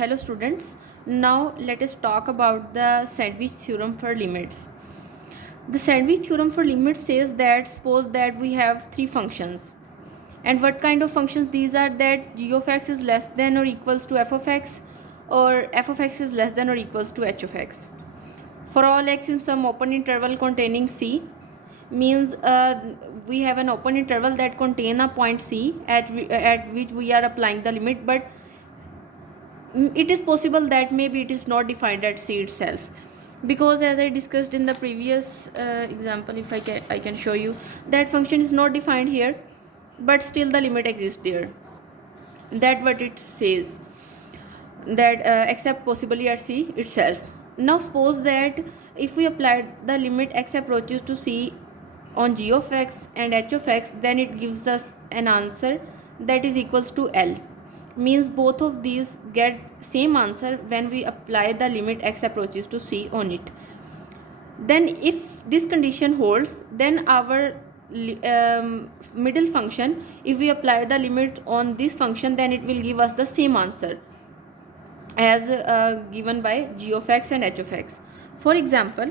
Hello students, now let us talk about the sandwich theorem for limits. The sandwich theorem for limits says that suppose that we have three functions, and what kind of functions these are, that g of x is less than or equals to f of x, or f of x is less than or equals to h of x. For all x in some open interval containing c, means we have an open interval that contain a point c at which we are applying the limit, but it is possible that maybe it is not defined at c itself, because as I discussed in the previous example, if I can show you that function is not defined here, but still the limit exists there. That what it says, that except possibly at c itself. Now suppose that if we apply the limit x approaches to c on g of x and h of x, then it gives us an answer that is equals to L. Means both of these get same answer when we apply the limit x approaches to c on it. Then if this condition holds, then our middle function, if we apply the limit on this function, then it will give us the same answer as given by g of x and h of x. For example,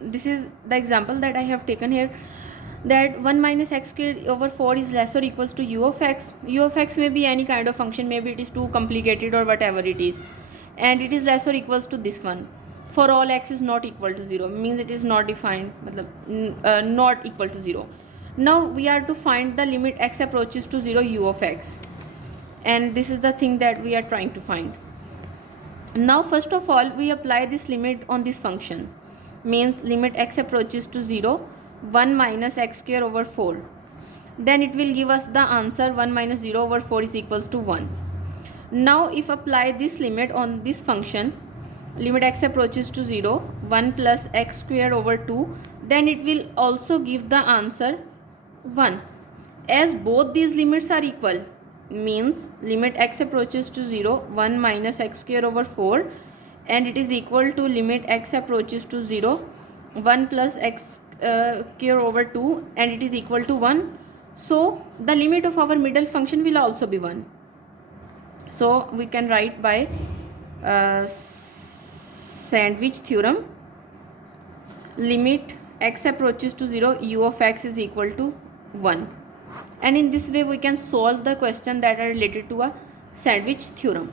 this is the example that I have taken here, that 1 minus x squared over 4 is less or equals to u of x. U of x may be any kind of function, maybe it is too complicated or whatever it is, and it is less or equals to this one. For all x is not equal to 0, means it is not defined, not equal to 0. Now we are to find the limit x approaches to 0 u of x, and this is the thing that we are trying to find. Now first of all, we apply this limit on this function, means limit x approaches to 0, 1 minus x square over 4. Then it will give us the answer 1 minus 0 over 4 is equals to 1. Now if apply this limit on this function, limit x approaches to 0, 1 plus x square over 2, then it will also give the answer 1. As both these limits are equal, means limit x approaches to 0, 1 minus x square over 4, and it is equal to limit x approaches to 0, 1 plus x square over 2, and it is equal to 1. So the limit of our middle function will also be 1. So we can write by sandwich theorem, limit x approaches to 0, u of x is equal to 1. And in this way we can solve the question that are related to a sandwich theorem.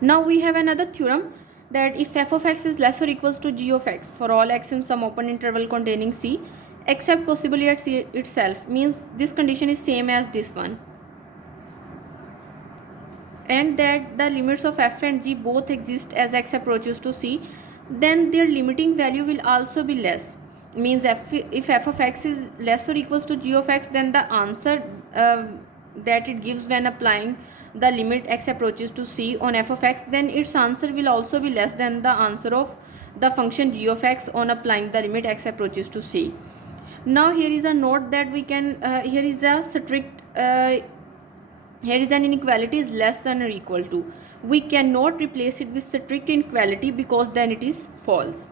Now we have another theorem, that if f of x is less or equals to g of x for all x in some open interval containing c, except possibly at c itself, means this condition is same as this one, and that the limits of f and g both exist as x approaches to c, then their limiting value will also be less. Means if f of x is less or equals to g of x, then the answer that it gives when applying the limit x approaches to c on f of x, then its answer will also be less than the answer of the function g of x on applying the limit x approaches to c. Now here is a note that we can here is an inequality is less than or equal to. We cannot replace it with strict inequality because then it is false.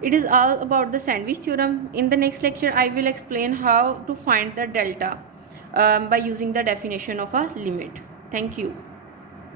It is all about the sandwich theorem. In the next lecture, I will explain how to find the delta by using the definition of a limit. Thank you.